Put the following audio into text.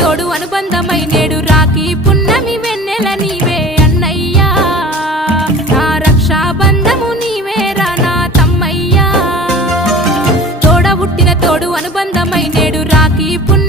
తోడు అనుబంధమై నేడు రాఖీ పున్నమి వెన్నెల నీవే అన్నయ్యా నా రక్షాబంధము నీవేరా నా తమ్మయ్యా తోడ పుట్టిన తోడు అనుబంధమై నేడు రాఖీ పున్నమి